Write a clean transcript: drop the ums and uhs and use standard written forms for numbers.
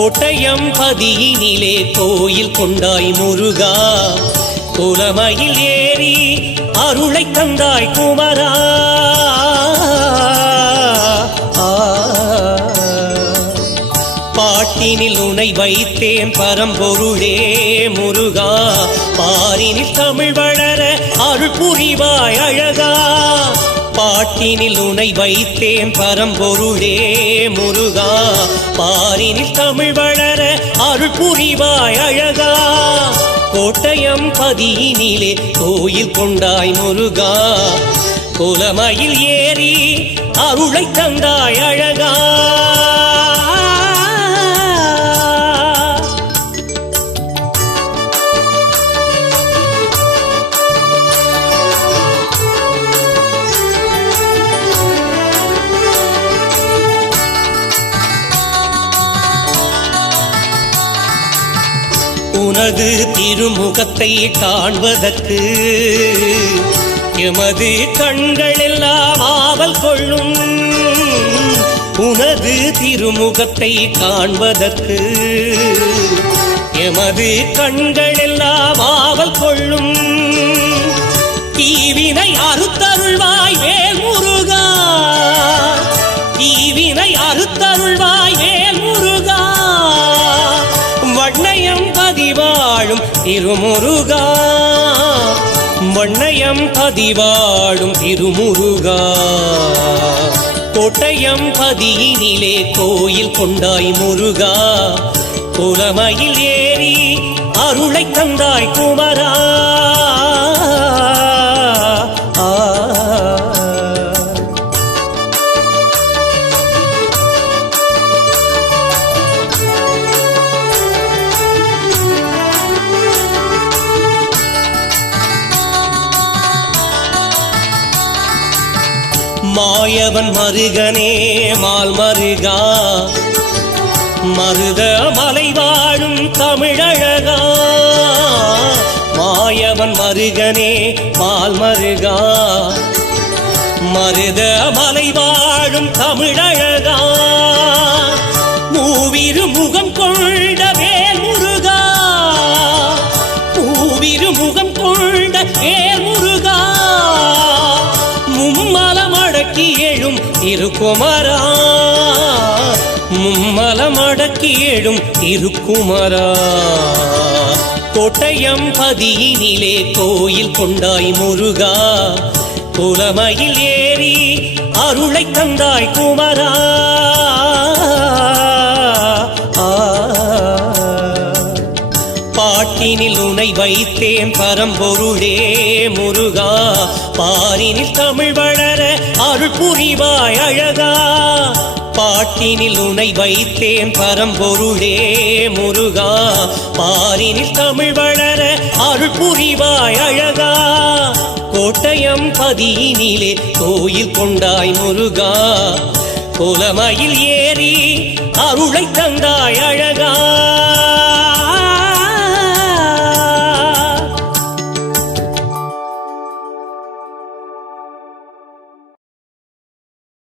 கோட்டயம் பதியினிலே கோயில் கொண்டாய் முருகா, குலமயில் ஏறி அருளை தந்தாய் குமரா. பாட்டினில் உனை வைத்தேன் பரம்பொருளே முருகா, பாரினில் தமிழ் வளர அருள் புரிவாய் அழகா. பாட்டினில் உனை வைத்தேன் பரம்பொருளே முருகா, பாரினில் தமிழ் வளர அருள் புரிவாய் அழகா. கோட்டயம் பதியினிலே கோயில் கொண்டாய் முருகா, குலமயில் ஏறி அருளை தந்தாய் அழகா. உனது திருமுகத்தை காண்பதற்கு எமது கண்கள் எல்லாம் ஆவல் கொள்ளும். உனது திருமுகத்தை காண்பதற்கு எமது கண்கள் எல்லாம் ஆவல் கொள்ளும். தீவினை அறுத்தருள்வாய் வேல் முருகா, தீவினை அறுத்தருள்வாய் வேல் முருகா. வண்ணயம் பதிவாழும் திருமுருகா, வண்ணயம் பதிவாழும் திருமுருகா. கோட்டயம் பதியினிலே கோயில் கொண்டாய் முருகா, குலமயில் ஏறி அருளை தந்தாய் குமரா. மாயவன் மருகனே மால் மருகா, மருத மலை வாழும் தமிழழகா. மாயவன் மருகனே மால் மருகா, மருத மலை வாழும் தமிழழகா. மூவிரு முகம் கொண்ட வேல் முருகா, மூவிரு முகம் கொண்ட வேல் முருகா. மும்மலம் அடக்கி எழும் திருக்குமரா, மும்மலம் அடக்கி எழும் திருக்குமரா. கோட்டயம் பதியினிலே கோயில் கொண்டாய் முருகா, குலமயில் ஏறி அருளை தந்தாய் குமரா. பாட்டினில் உனை வைத்தேன் பரம்பொருளே முருகா, பாரினில் தமிழ் வளர அருள் புரிவாய் அழகா. பாட்டினில் உனை வைத்தேன் பரம்பொருளே முருகா, பாரினில் தமிழ் வளர அருள் புரிவாய் அழகா. கோட்டயம் பதியினிலே கோயில் கொண்டாய் முருகா, குலமயில் ஏறி அருளை தந்தாய் அழகா.